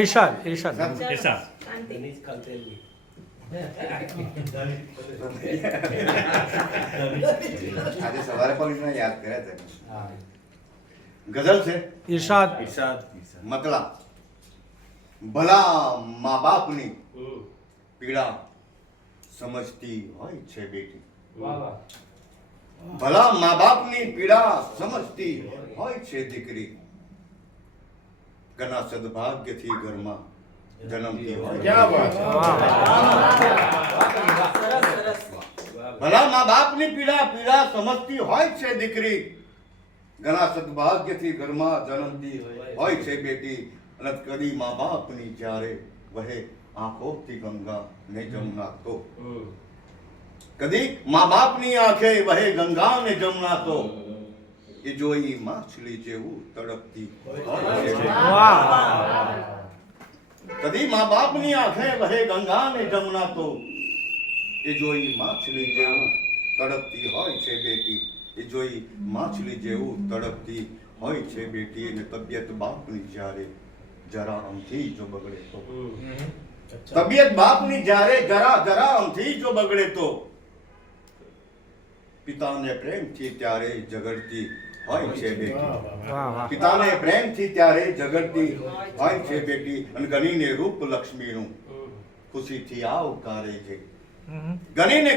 ઇરશાદ ઇરશાદ આજે સવારે પણ એને યાદ કર્યા હતા. ગઝલ છે ઇરશાદ મતલા ભલા મા બાપની પીડા સમજતી હોય છે બેટી. ભલા મા બાપની પીડા સમજતી હોય છે દીકરી. ઘણા સદભાગ્યથી ઘરમાં જન્મતી હોય. ભલા મા બાપની પીડા સમજતી હોય છે દીકરી. ઘણા સદભાગ્યથી ઘરમાં જન્મતી હોય છે બેટી. અને કદી મા બાપની જ્યારે વહે આંખોથી ગંગા ને જમના તો કદી મા બાપની આંખે વહે ગંગા ને જમના તો એ જોઈ માછલી જેવું તડપતી હોય છે. કદી મા બાપની આંખે વહે ગંગા ને જમના તો એ જોઈ માછલી જેવું તડપતી હોય છે બેટી. એ જોઈ માછલી જેવું તડપતી હોય છે બેટી. અને તબિયત બાપની જ્યારે જરા અમથી જો બગડે તો તબિયત બાપની જ્યારે જરા અમથી જો બગડે તો પિતાને પ્રેમથી ત્યારે ઝઘડતી હોય છે બેટી. પિતાને પ્રેમથી ત્યારે ઝઘડતી હોય છે બેટી. અને ગણીને રૂપ લક્ષ્મીનું ખુશીથી આવકારે છે. ગણીને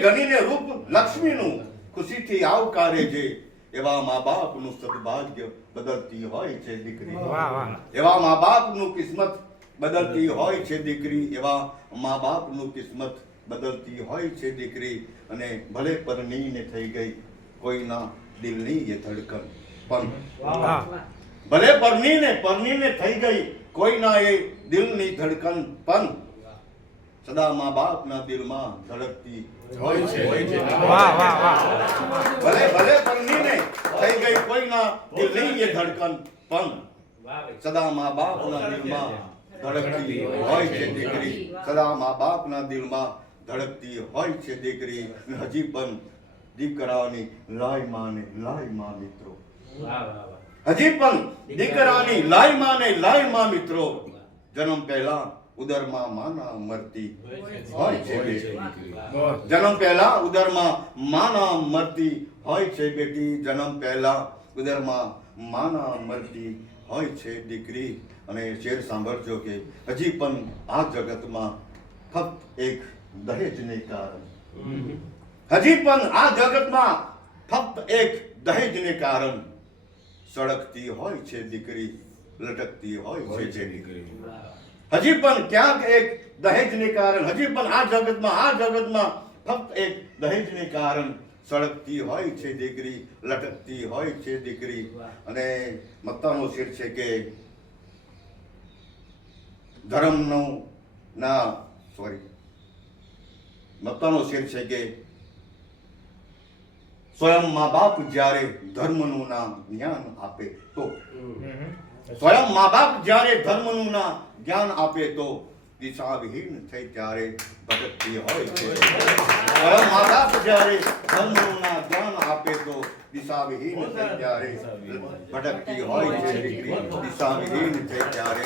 રૂપ લક્ષ્મીનું ખુશીથી આવકારે છે. એવા મા બાપનું સદભાગ્ય બદલતી હોય છે દીકરી. એવા મા બાપનું કિસ્મત બદલતી હોય છે દીકરી. એવા મા બાપનું કિસ્મત બદલતી હોય છે દીકરી. અને ભલે પરણીને થઈ ગઈ કોઈના દિલની એ ધડકન પણ ભલે પરણીને થઈ ગઈ કોઈના એ દિલની ધડકન પણ સદા મા બાપના દિલમાં ધડકતી હોય છે. ભલે પરણીને થઈ ગઈ કોઈના દિલની એ ધડકન પણ સદા મા બાપના દિલમાં ધડકતી હોય છે દીકરી. સદા મા બાપના દિલમાં ધડકતી હોય છે દીકરી. હજી પણ દીકરાની લાય માં મિત્રો. હજી પણ દીકરાની લાય માં મિત્રો. જન્મ પહેલા ઉદરમાં માના મરતી હોય છે બેટી. જન્મ પહેલા ઉદરમાં માના મરતી હોય છે બેટી. જન્મ પહેલા ઉદરમાં માના મરતી હોય છે દીકરી. અને શેર સાંભળજો કે હજી પણ આ જગતમાં ફક્ત એક દહેજને કારણ હજી પણ આ જગતમાં ફક્ત એક દહેજને કારણ સળગતી હોય છે દીકરી. લટકતી હોય છે દીકરી. હજી પણ ક્યાંક એક દહેજને કારણ હજી પણ આ જગતમાં ફક્ત એક દહેજને કારણ સળગતી હોય છે દીકરી. લટકતી હોય છે દીકરી. અને મત્તાનો શેર છે કે મત્તાનો શેર છે કે સ્વયં મા બાપ જ્યારે ધર્મનું નામ જ્ઞાન આપે તો સ્વયં મા બાપ જ્યારે ધર્મનું નામ જ્ઞાન આપે તો દિશાવિહીન થઈ ત્યારે ભટકતી હોય છે. સ્વયં મા બાપ જ્યારે ધર્મનું નામ જ્ઞાન આપે તો દિશાવિહીન થઈ ત્યારે ભટકતી હોય છે દીકરી. દિશાવિહીન થઈ ત્યારે